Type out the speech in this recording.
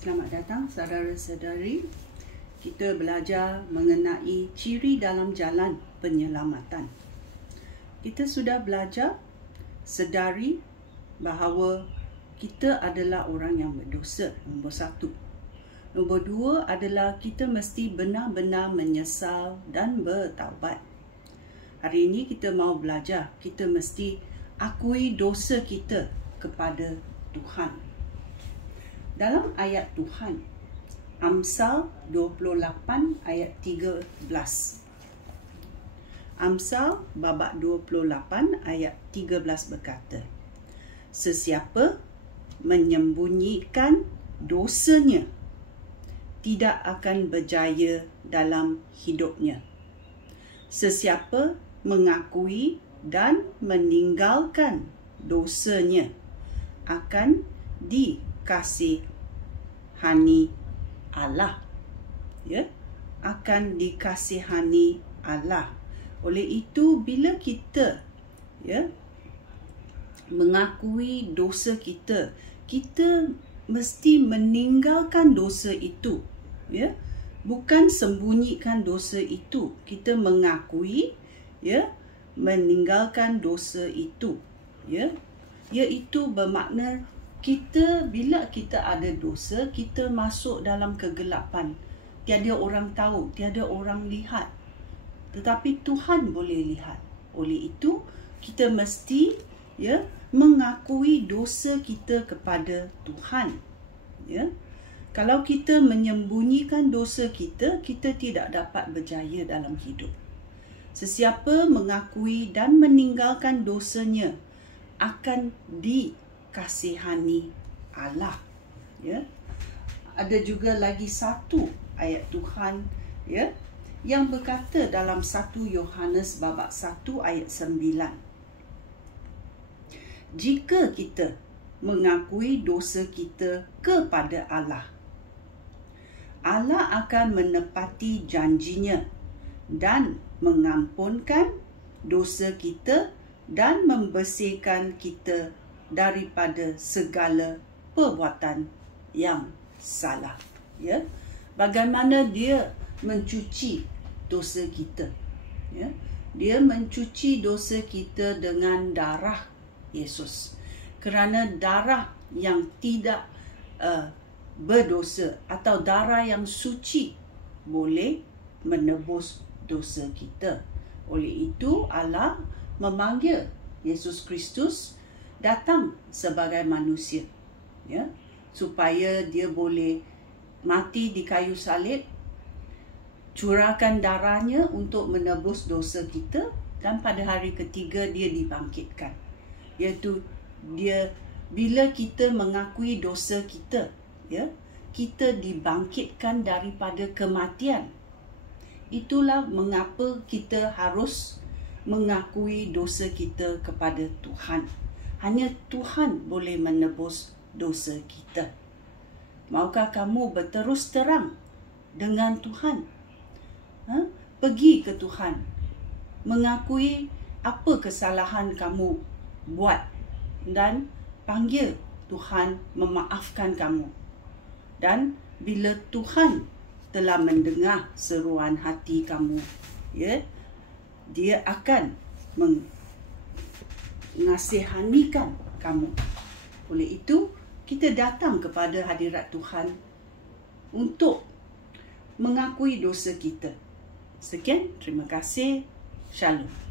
Selamat datang saudara-saudari. Kita belajar mengenai ciri dalam jalan penyelamatan. Kita sudah belajar sedari bahawa kita adalah orang yang berdosa, nombor 1. Nombor 2 adalah kita mesti benar-benar menyesal dan bertaubat. Hari ini kita mau belajar, kita mesti akui dosa kita kepada Tuhan. Dalam ayat Tuhan, Amsal 28 ayat 13. Amsal babak 28 ayat 13 berkata, sesiapa menyembunyikan dosanya tidak akan berjaya dalam hidupnya. Sesiapa mengakui dan meninggalkan dosanya akan dikasihani Allah. Ya, akan dikasihani Allah. Oleh itu, bila kita mengakui dosa kita, kita mesti meninggalkan dosa itu. Ya, bukan sembunyikan dosa itu. Kita mengakui, meninggalkan dosa itu. Ya, iaitu bermakna bila kita ada dosa, kita masuk dalam kegelapan. Tiada orang tahu, tiada orang lihat. Tetapi Tuhan boleh lihat. Oleh itu, kita mesti mengakui dosa kita kepada Tuhan. Ya. Kalau kita menyembunyikan dosa kita, kita tidak dapat berjaya dalam hidup. Sesiapa mengakui dan meninggalkan dosanya akan dikasihani Allah. Ya. Ada juga lagi satu ayat Tuhan yang berkata dalam 1 Yohanes babak 1 ayat 9. Jika kita mengakui dosa kita kepada Allah, Allah akan menepati janjinya dan mengampunkan dosa kita dan membersihkan kita daripada segala perbuatan yang salah. Ya, bagaimana dia mencuci dosa kita? Ya, dia mencuci dosa kita dengan darah Yesus. Kerana darah yang tidak berdosa atau darah yang suci boleh menebus dosa kita. Oleh itu, Allah memanggil Yesus Kristus datang sebagai manusia, supaya dia boleh mati di kayu salib, curahkan darahnya untuk menebus dosa kita, dan pada hari ketiga dia dibangkitkan. Iaitu bila kita mengakui dosa kita, kita dibangkitkan daripada kematian. Itulah mengapa kita harus mengakui dosa kita kepada Tuhan. Hanya Tuhan boleh menebus dosa kita. Maukah kamu berterus terang dengan Tuhan? Pergi ke Tuhan, mengakui apa kesalahan kamu buat dan panggil Tuhan memaafkan kamu. Dan bila Tuhan telah mendengar seruan hati kamu, dia akan mengasihanikan kamu. Oleh itu, kita datang kepada hadirat Tuhan untuk mengakui dosa kita. Sekian, terima kasih. Shalom.